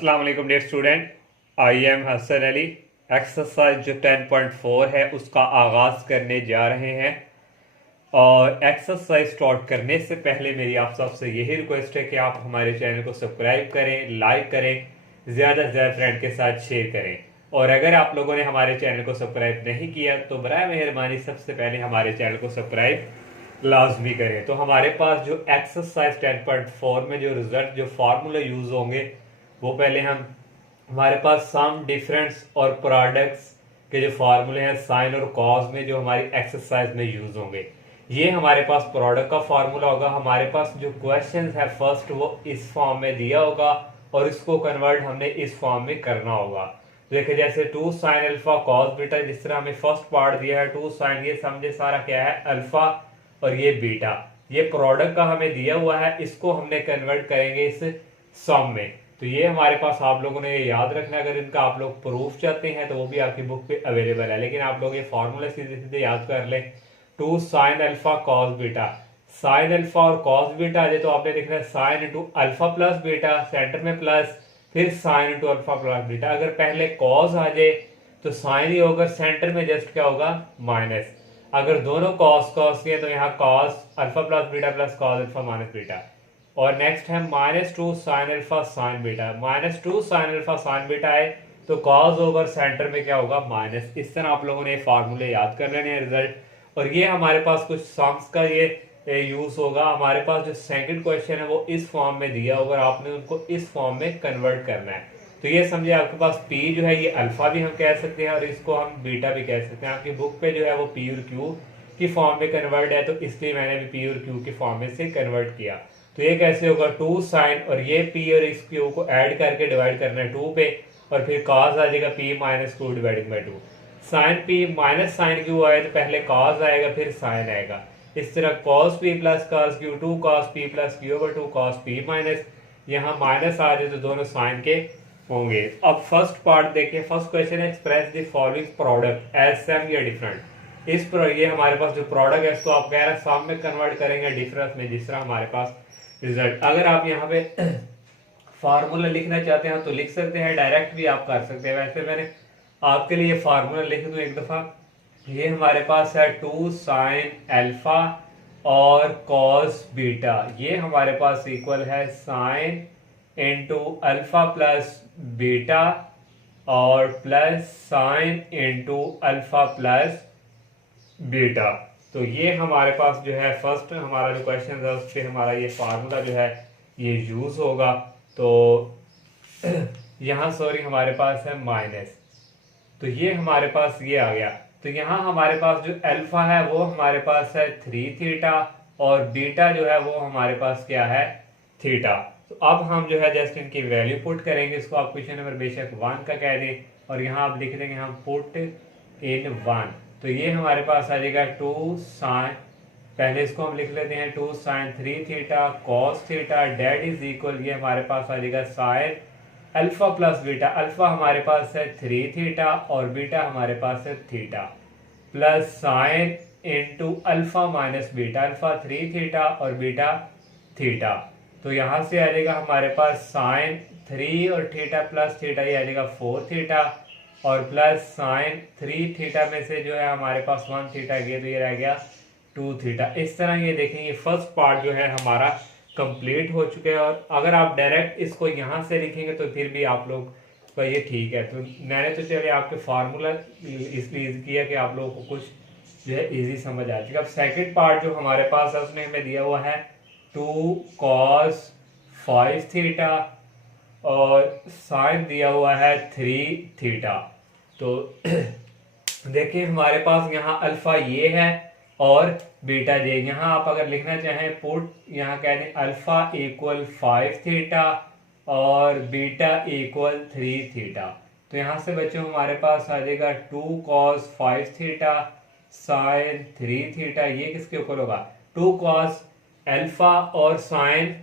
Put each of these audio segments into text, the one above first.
अस्सलाम वालेकुम dear student, I am Hasan Ali. Exercise जो 10.4 है उसका आगाज़ करने जा रहे हैं। और एक्सरसाइज स्टार्ट करने से पहले मेरी आप सबसे यही रिक्वेस्ट है कि आप हमारे चैनल को सब्सक्राइब करें, लाइक करें, ज़्यादा से ज़्यादा फ्रेंड के साथ शेयर करें। और अगर आप लोगों ने हमारे चैनल को सब्सक्राइब नहीं किया तो बराए मेहरबानी सबसे पहले हमारे चैनल को सब्सक्राइब लाजमी करें। तो हमारे पास जो एक्सरसाइज 10.4 में जो रिजल्ट जो फार्मूला यूज होंगे वो पहले हमारे पास सम डिफरेंस और प्रोडक्ट्स के जो फार्मूले हैं साइन और कॉज में जो हमारी एक्सरसाइज में यूज होंगे, ये हमारे पास प्रोडक्ट का फार्मूला होगा। हमारे पास जो क्वेश्चन है फर्स्ट वो इस फॉर्म में दिया होगा और इसको कन्वर्ट हमने इस फॉर्म में करना होगा। देखिए जैसे 2 साइन अल्फा कॉस बीटा, जिस तरह हमें फर्स्ट पार्ट दिया है 2 साइन, ये समझे सारा क्या है अल्फा और ये बीटा, ये प्रोडक्ट का हमें दिया हुआ है, इसको हमने कन्वर्ट करेंगे इस सम में। तो ये हमारे पास आप लोगों ने ये याद रखना है। अगर इनका आप लोग प्रूफ चाहते हैं तो वो भी आपकी बुक पे अवेलेबल है, लेकिन आप लोग ये फॉर्मूला सीधे सीधे याद कर लें। 2 sine alpha cos beta, sign alpha और कॉस बीटा आ जाए तो आपने लिखना है sine into alpha plus beta, centre में प्लस, फिर sign into alpha plus beta. अगर पहले कॉस आ जाए तो साइन ही होगा, सेंटर में जस्ट क्या होगा माइनस। अगर दोनों कॉस कॉस के तो यहाँ cos alpha plus beta plus cos alpha minus beta. और नेक्स्ट है -2 sine alpha sine beta, -2 sine alpha sine beta है तो कॉस ओवर सेंटर में क्या होगा माइनस। इस तरह आप लोगों ने फार्मूले याद कर लेने हैं रिजल्ट। और ये हमारे पास कुछ सम्स का ये यूज होगा। हमारे पास जो सेकंड क्वेश्चन है वो इस फॉर्म में दिया होगा, आपने उनको इस फॉर्म में कन्वर्ट करना है। तो ये समझे आपके पास P जो है ये अल्फा भी हम कह सकते हैं और इसको हम बीटा भी कह सकते हैं। आपकी बुक पे जो है वो P और Q की फॉर्म में कन्वर्ट है, तो इसलिए मैंने भी P और Q की फॉर्म में से कन्वर्ट किया। तो ये कैसे होगा 2 साइन और ये P और इस Q को ऐड करके डिवाइड करना है 2 पे, और फिर cos आ जाएगा P minus 2 dividing by 2। Sine P minus sine Q आए तो पहले cos आएगा फिर साइन आएगा। इस तरह cos P plus cos Q, 2 cos P प्लस Q over 2 cos P minus, यहाँ माइनस आ जाए तो दोनों साइन के होंगे। अब फर्स्ट पार्ट देखिए, फर्स्ट क्वेश्चन है express the following product as sum या डिफरेंट। ये हमारे पास जो प्रोडक्ट है इसको आप कह रहे हैं सम में कन्वर्ट करेंगे डिफरेंस में, जिस तरह हमारे पास रिजल्ट। अगर आप यहाँ पे फार्मूला लिखना चाहते हैं तो लिख सकते हैं, डायरेक्ट भी आप कर सकते हैं। वैसे मैंने आपके लिए फार्मूला लिख दूं एक दफा। ये हमारे पास है 2 साइन अल्फा और कॉस बीटा, ये हमारे पास इक्वल है sine into alpha plus beta और plus sine into alpha plus beta. तो ये हमारे पास जो है फर्स्ट हमारा जो क्वेश्चन है उस पर हमारा ये फार्मूला जो है ये यूज होगा। तो यहाँ सॉरी हमारे पास है माइनस, तो ये हमारे पास ये आ गया। तो यहाँ हमारे पास जो अल्फा है वो हमारे पास है 3 थीटा और बीटा जो है वो हमारे पास क्या है थीटा। तो अब हम जो है जस्ट इनकी वैल्यू पुट करेंगे। इसको आप क्वेश्चन नंबर बेशक 1 का कह दें और यहाँ आप लिख देंगे हम पुट इन 1। तो ये हमारे पास आ जाएगा 2 साइन, पहले इसको हम लिख लेते हैं 2 sine 3 theta cos theta that is equal, ये हमारे पास आ जाएगा sine alpha plus beta. Alpha हमारे पास है 3 थीटा और बीटा हमारे पास है theta, plus sine into alpha minus beta, alpha 3 theta और बीटा थीटा। तो यहाँ से आ जाएगा हमारे पास साइन 3 और थीटा प्लस थीटा, ये आ जाएगा 4 थीटा और प्लस साइन 3 थीटा में से जो है हमारे पास 1 थीटा गया तो ये रह गया 2 थीटा। इस तरह ये देखेंगे फर्स्ट पार्ट जो है हमारा कंप्लीट हो चुके हैं। और अगर आप डायरेक्ट इसको यहाँ से लिखेंगे तो फिर भी आप लोग का ये ठीक है। तो मैंने तो चलिए आपके फार्मूला इसलिए किया कि आप लोगों को कुछ जो है इजी समझ आ जाएगा। अब सेकेंड पार्ट जो हमारे पास है उसमें हमें दिया हुआ है 2 cos 5 थीटा और साइन दिया हुआ है 3 थीटा। तो देखिए हमारे पास यहाँ अल्फा ये है और बीटा जे। यहाँ आप अगर लिखना चाहें पुट, यहाँ कह दें अल्फा इक्वल 5 थीटा और बीटा इक्वल 3 थीटा। तो यहाँ से बच्चों हमारे पास आ जाएगा 2 cos 5 थीटा साइन 3 थीटा, ये किसके ऊपर होगा 2 cos अल्फा और साइन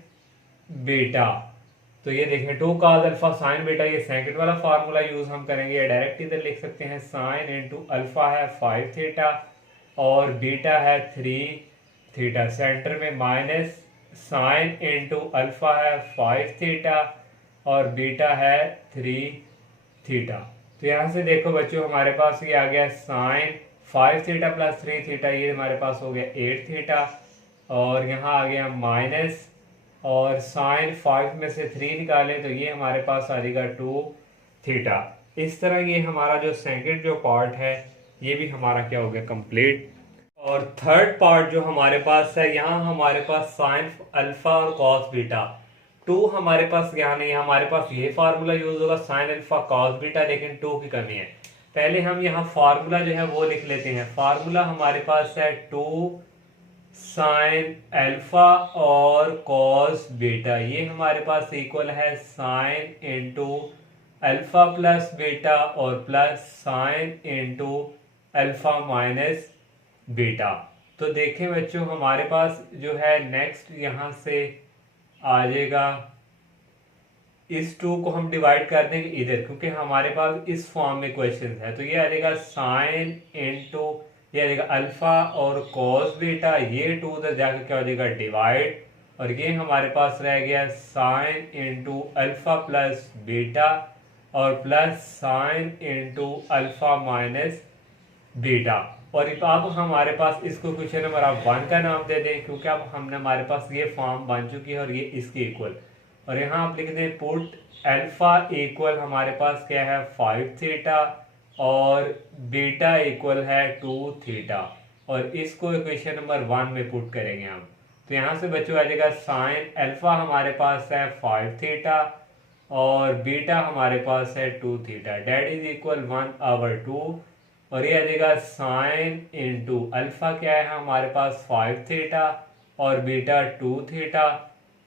बीटा। तो ये देखें 2 cos अल्फा साइन बीटा, ये सेकंड वाला फार्मूला यूज हम करेंगे। डायरेक्ट इधर लिख सकते हैं साइन इंटू अल्फा है 5 थीटा और बीटा है 3 थीटा, सेंटर में माइनस, साइन इंटू अल्फा है 5 थीटा और बीटा है 3 थीटा। तो यहाँ से देखो बच्चों हमारे पास ये आ गया साइन 5 थीटा प्लस 3 थीटा, ये हमारे पास हो गया 8 थीटा, और यहाँ आ गया माइनस, और साइन 5 में से 3 निकालें तो ये हमारे पास आ जाएगा 2 थीटा। इस तरह ये हमारा जो सेकंड जो पार्ट है ये भी हमारा क्या हो गया कंप्लीट। और थर्ड पार्ट जो हमारे पास है, यहाँ हमारे पास साइन अल्फा और कॉस बीटा, टू हमारे पास यहाँ नहीं है, हमारे पास ये फार्मूला यूज होगा साइन अल्फा कॉस बीटा, लेकिन टू की कमी है। पहले हम यहाँ फार्मूला जो है वो लिख लेते हैं। फार्मूला हमारे पास है 2 साइन अल्फा और कॉस बीटा, ये हमारे पास इक्वल है sine into alpha plus beta और plus sine into alpha minus beta. तो देखें बच्चों हमारे पास जो है नेक्स्ट यहाँ से आ जाएगा, इस टू को हम डिवाइड कर देंगे इधर, क्योंकि हमारे पास इस फॉर्म में क्वेश्चन है। तो ये आ जाएगा साइन इंटू, ये आ जाएगा अल्फा और कॉस बीटा, ये टू उधर जाकर क्या हो जाएगा डिवाइड, और ये हमारे पास रह गया sine into alpha plus beta और plus sine into alpha minus beta. और अब हमारे पास इसको क्वेश्चन नंबर आप 1 का नाम दे दें, क्योंकि अब हमने हमारे पास ये फॉर्म बन चुकी है और ये इसके इक्वल। और यहाँ आप लिख दें पुट अल्फा इक्वल हमारे पास क्या है 5 थीटा और बीटा इक्वल है 2 थीटा, और इसको इक्वेशन नंबर 1 में पुट करेंगे हम। तो यहाँ से बच्चों आ जाएगा साइन अल्फा हमारे पास है 5 थीटा और बीटा हमारे पास है 2 थीटा, डेट इज इक्वल 1/2, और ये आ जाएगा साइन इंटू अल्फा क्या है हमारे पास 5 थीटा और बीटा 2 थीटा,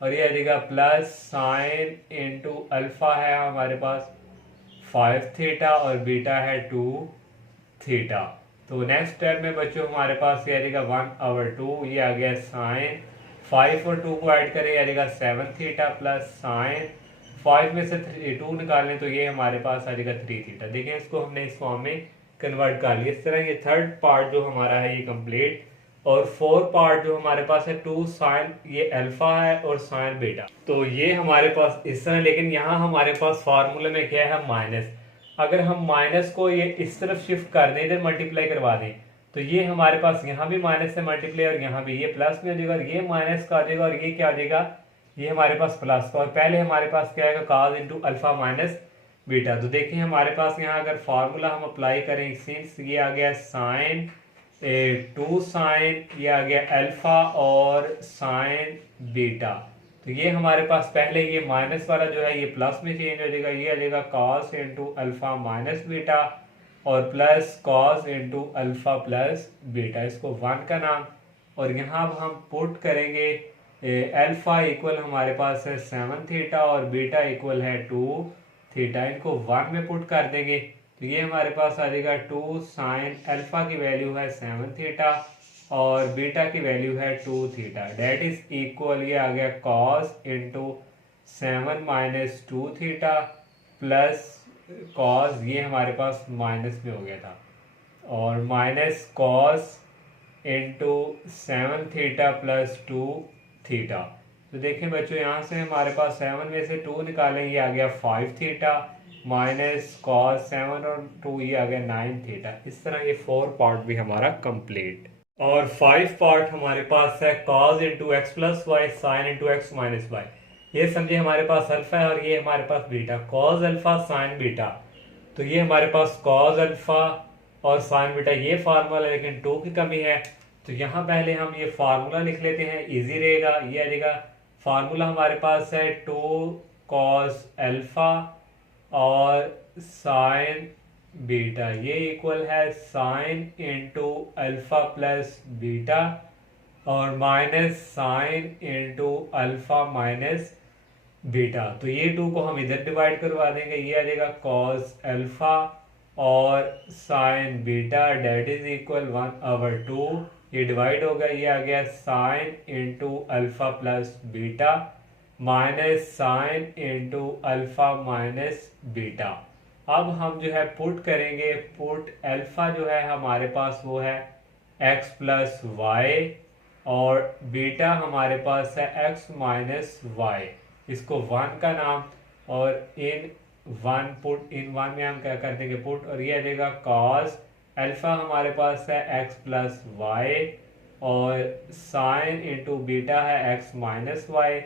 और ये आ जाएगा प्लस साइन इंटू अल्फा है हमारे पास 5 थीटा और बीटा है 2 थीटा। तो नेक्स्ट स्टेप में बच्चों हमारे पास ये आ जाएगा 1/2, ये आ गया साइन 5 और 2 को ऐड करें, आ जाएगा 7 थीटा प्लस साइन 5 में से 2 निकालें तो ये हमारे पास आ जाएगा 3 थीटा। देखें इसको हमने इस फॉर्म में कन्वर्ट कर लिया। इस तरह ये थर्ड पार्ट जो हमारा है ये कंप्लीट। और फोर्थ पार्ट जो हमारे पास है 2 साइन, ये अल्फा है और साइन बीटा, तो ये हमारे पास इस तरह, लेकिन यहाँ हमारे पास फार्मूले में क्या है माइनस। अगर हम माइनस को ये इस तरफ शिफ्ट कर दें, इधर मल्टीप्लाई करवा दें, तो ये हमारे पास यहाँ भी माइनस से मल्टीप्लाई और यहाँ भी ये प्लस में हो जाएगा और ये माइनस का आ जाएगा और ये क्या आ जाएगा, ये हमारे पास प्लस का। और पहले हमारे पास क्या आएगा cos into alpha minus beta. तो देखिए हमारे पास यहाँ अगर फार्मूला हम अप्लाई करें, सिंस ये आ गया साइन 2 साइन, ये आ गया अल्फा और साइन बीटा, तो ये हमारे पास पहले ये माइनस वाला जो है ये प्लस में चेंज हो जाएगा, ये आ जाएगा cos into alpha minus beta और plus cos into alpha plus beta, इसको 1 का नाम। और यहाँ अब हम पुट करेंगे अल्फा इक्वल हमारे पास है 7 थीटा और बीटा इक्वल है 2 थीटा, इनको 1 में पुट कर देंगे तो ये हमारे पास आ जाएगा 2 साइन अल्फा की वैल्यू है 7 थीटा और बीटा की वैल्यू है 2 थीटा, डेट इज इक्वल, ये आ गया cos into 7 minus 2 theta plus cos, ये हमारे पास माइनस में हो गया था, और minus cos into 7 theta plus 2 theta. तो देखें बच्चों यहाँ से हमारे पास 7 में से 2 निकालें, ये आ गया 5 थीटा माइनस कॉस 7 और 2, ये आ गया 9 थीटा। इस तरह ये 4 पार्ट भी हमारा कंप्लीट। और 5 पार्ट हमारे पास है cos into X plus Y sine into X minus Y. ये समझे हमारे पास अल्फा है और ये हमारे पास beta, cos alpha sine beta, तो ये हमारे पास कॉस अल्फा और साइन बीटा ये फार्मूला है, लेकिन 2 की कमी है। तो यहाँ पहले हम ये फार्मूला लिख लेते हैं, इजी रहेगा। ये आ जाएगा फार्मूला हमारे पास है 2 कॉस अल्फा और साइन बीटा, ये इक्वल है sine into alpha plus beta और minus sine into alpha minus beta. तो ये 2 को हम इधर डिवाइड करवा देंगे, ये आ जाएगा कॉस अल्फा और sine beta, that is equal 1/2, ये डिवाइड होगा, ये आ गया sine into alpha plus beta minus sine into alpha minus beta. अब हम जो है पुट करेंगे, पुट अल्फा जो है हमारे पास वो है x प्लस वाई और बीटा हमारे पास है x माइनस वाई, इसको 1 का नाम। और इन वन में हम क्या कर देंगे पुट, और ये आ जाएगा कॉस अल्फा हमारे पास है x प्लस वाई, और साइन इंटू बीटा है x माइनस वाई,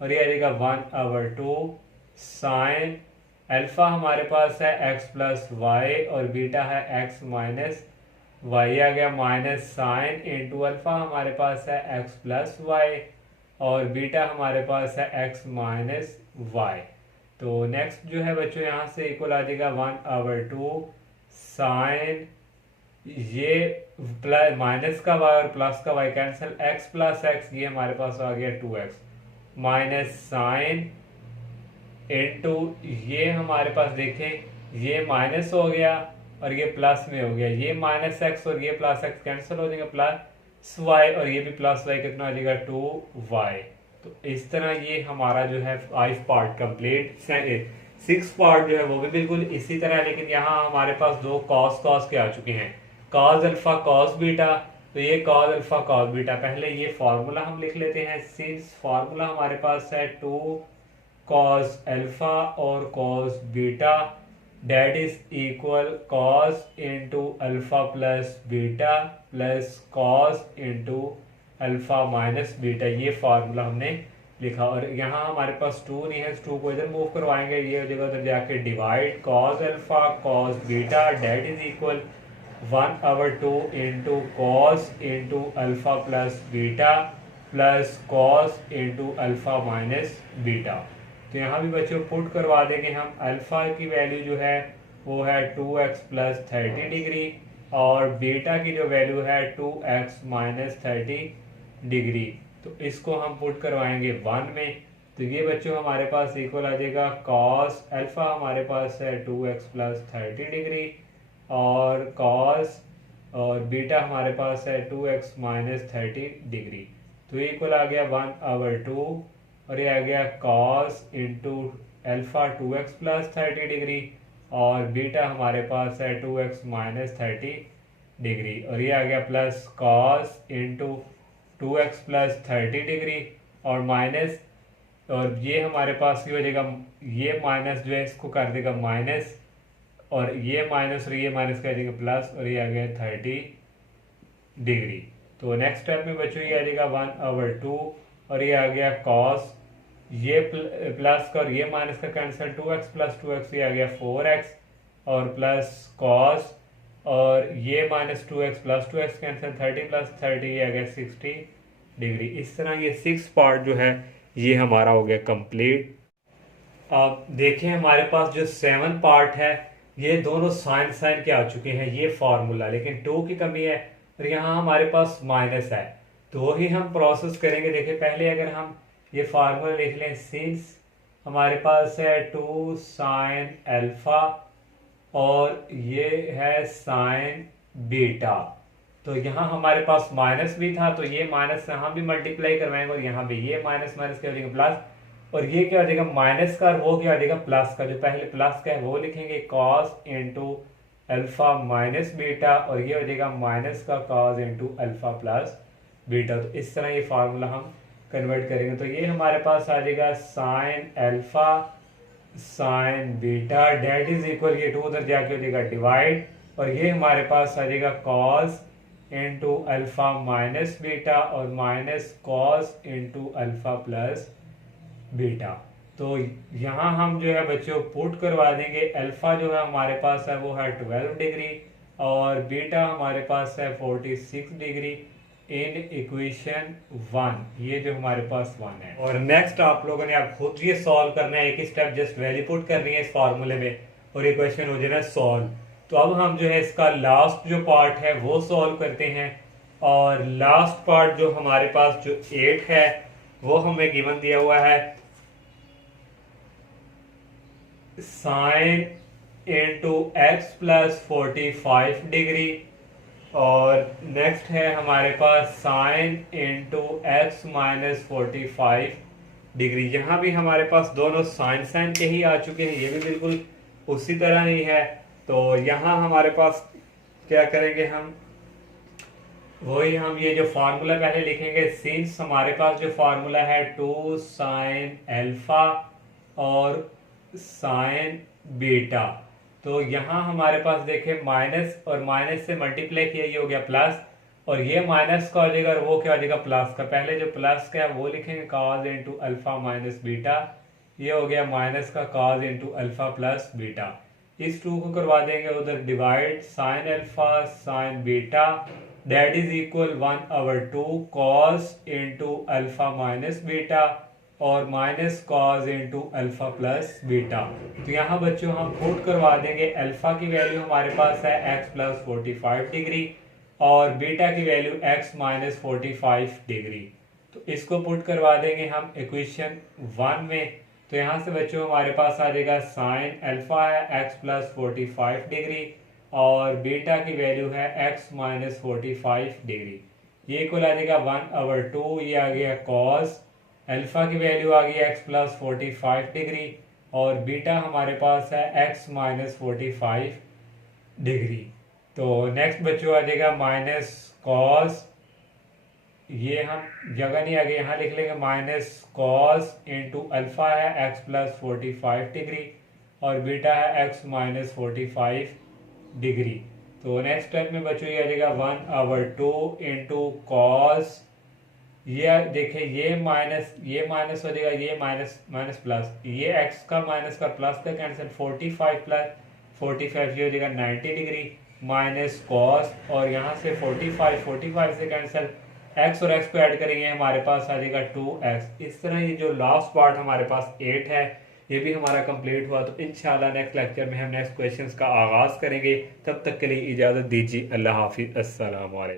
और ये आ जाएगा 1/2 साइन अल्फा हमारे पास है x प्लस वाई और बीटा है x माइनस वाई, आ गया माइनस साइन इंटू अल्फा हमारे पास है x प्लस वाई और बीटा हमारे पास है x माइनस वाई। तो नेक्स्ट जो है बच्चों यहाँ से इक्वल आ जाएगा 1/2 साइन, ये प्लस माइनस का y और प्लस का y cancel, x plus x ये हमारे पास आ गया 2x माइनस साइन इंटू ये हमारे पास देखें ये माइनस हो गया और ये प्लस में हो गया, ये माइनस एक्स और ये प्लस एक्स कैंसिल हो जाएगा, प्लस वाई और ये भी प्लस वाई कितना हो जाएगा 2y। तो इस तरह ये हमारा जो है 5 पार्ट कंप्लीट, 6 पार्ट जो है वो भी बिल्कुल इसी तरह है, लेकिन यहाँ हमारे पास दो कॉस के आ चुके हैं, कॉस अल्फा कॉस बीटा। तो ये कॉस अल्फा कॉस बीटा, पहले ये फॉर्मूला हम लिख लेते हैं। सिंस फॉर्मूला हमारे पास है 2 cos अल्फा और cos beta that is equal cos into alpha plus beta plus cos into alpha minus beta, ये फार्मूला हमने लिखा। और यहाँ हमारे पास 2 नहीं है, 2 को इधर मूव करवाएंगे, ये हो जाएगा उधर जाके divide cos alpha cos beta that is equal 1/2 into cos into alpha plus beta plus cos into alpha minus beta. तो यहाँ भी बच्चों पुट करवा देंगे हम, अल्फा की वैल्यू जो है वो है 2x प्लस 30 डिग्री और बीटा की जो वैल्यू है 2x माइनस 30 डिग्री। तो इसको हम पुट करवाएंगे 1 में, तो ये बच्चों हमारे पास इक्वल आ जाएगा cos अल्फा हमारे पास है 2x प्लस 30 डिग्री और cos और बीटा हमारे पास है 2x माइनस 30 डिग्री। तो ये इक्वल आ गया 1/2 और ये आ गया cos into alpha 2x plus 30 degree और बीटा हमारे पास है 2x माइनस 30 डिग्री, और ये आ गया plus cos into 2x plus 30 degree और माइनस, और ये हमारे पास की हो जाएगा, ये माइनस जो है इसको कर देगा माइनस और ये माइनस और ये माइनस कर देगा प्लस, और ये आ गया 30 डिग्री। तो नेक्स्ट स्टेप में बच्चों ये आ जाएगा 1/2 और ये आ गया cos, ये प्लस का और ये माइनस का कैंसिल, 2x प्लस 2x ये आ गया 4x और प्लस cos और ये minus 2x plus 2x cancel, 30 plus 30 ये आ गया 60 डिग्री। इस तरह ये 6 पार्ट जो है ये हमारा हो गया कंप्लीट। अब देखें हमारे पास जो 7 पार्ट है ये दोनों साइन साइन के आ चुके हैं, ये फॉर्मूला, लेकिन 2 की कमी है और यहाँ हमारे पास माइनस है, तो ही हम प्रोसेस करेंगे। देखिए पहले अगर हम ये फार्मूला लिख लें, सिंस हमारे पास है 2 साइन अल्फा और ये है साइन बीटा, तो यहाँ हमारे पास माइनस भी था तो ये माइनस यहाँ भी मल्टीप्लाई करवाएंगे और यहाँ भी ये माइनस माइनस क्या हो जाएगा प्लस, और ये क्या हो जाएगा माइनस का और वो क्या हो जाएगा प्लस का। जो पहले प्लस का है वो लिखेंगे cos into alpha minus beta और ये हो जाएगा माइनस का cos into alpha plus beta. तो इस तरह ये फार्मूला हम कन्वर्ट करेंगे, तो ये हमारे पास आ जाएगा sine alpha sine beta that is equal, ये 2 उधर जाके हो जाएगा डिवाइड और ये हमारे पास आ जाएगा cos into alpha minus beta और minus cos into alpha plus beta. तो यहाँ हम जो है बच्चों पुट करवा देंगे, अल्फा जो है हमारे पास है वो है 12 डिग्री और बीटा हमारे पास है 46 डिग्री इन इक्वेशन 1, ये जो हमारे पास 1 है। और नेक्स्ट आप लोगों ने आप खुद ये सॉल्व करना है, एक ही स्टेप जस्ट वैल्यू पुट करनी है इस फॉर्मूले में और इक्वेशन हो जाए सॉल्व। तो अब हम जो है इसका लास्ट जो पार्ट है वो सॉल्व करते हैं, और लास्ट पार्ट जो हमारे पास जो 8 है वो हमें गिवन दिया हुआ है sine into X plus 45 degree, और नेक्स्ट है हमारे पास sine into X minus 45 degree. यहाँ भी हमारे पास दोनों साइन साइन के ही आ चुके हैं, ये भी बिल्कुल उसी तरह ही है। तो यहाँ हमारे पास क्या करेंगे हम, वही हम ये जो फार्मूला पहले लिखेंगे, सिंस हमारे पास जो फार्मूला है 2 साइन अल्फा और साइन बीटा। तो यहाँ हमारे पास देखें माइनस और माइनस से मल्टीप्लाई किया, ये हो गया प्लस, और ये माइनस का हो जाएगा और वो क्या हो जाएगा प्लस का। पहले जो प्लस का है वो लिखेंगे cos into alpha minus beta, ये हो गया माइनस का cos into alpha plus beta. इस टू को करवा देंगे उधर divide, sine alpha sine beta that is equal 1/2 cos into alpha minus beta और minus cos into alpha plus beta. तो यहाँ बच्चों हम पुट करवा देंगे, अल्फा की वैल्यू हमारे पास है x प्लस 45 डिग्री और बीटा की वैल्यू x माइनस 45 डिग्री। तो इसको पुट करवा देंगे हम इक्वेशन 1 में। तो यहाँ से बच्चों हमारे पास आ जाएगा साइन अल्फा है x प्लस 45 डिग्री और बीटा की वैल्यू है x माइनस 45 डिग्री। ये इक्वल आ जाएगा 1/2, ये आ गया कॉस, अल्फा की वैल्यू आ गई x प्लस 45 डिग्री और बीटा हमारे पास है x माइनस 45 डिग्री। तो नेक्स्ट बच्चों आ जाएगा माइनस कॉस, ये हम जगह नहीं आ गई, यहाँ लिख लेंगे माइनस कॉस इंटू अल्फा है x प्लस 45 डिग्री और बीटा है x माइनस 45 डिग्री। तो नेक्स्ट स्टेप में बच्चों ये आ जाएगा 1/2 इंटू कॉस, ये देखिए ये माइनस हो जाएगा, ये माइनस माइनस प्लस, ये x का माइनस का प्लस का कैंसिल, 45 प्लस 45 ये हो जाएगा 90 डिग्री माइनस कॉस, और यहाँ से 45 से कैंसिल, x और x को ऐड करेंगे हमारे पास आ जाएगा 2x। इस तरह ये जो लास्ट पार्ट हमारे पास 8 है ये भी हमारा कंप्लीट हुआ। तो इंशाल्लाह नेक्स्ट लेक्चर में हम नेक्स्ट क्वेश्चंस का आगाज करेंगे। तब तक के लिए इजाज़त दीजिए। अल्लाह हाफिज़, अस्सलाम वालेकुम।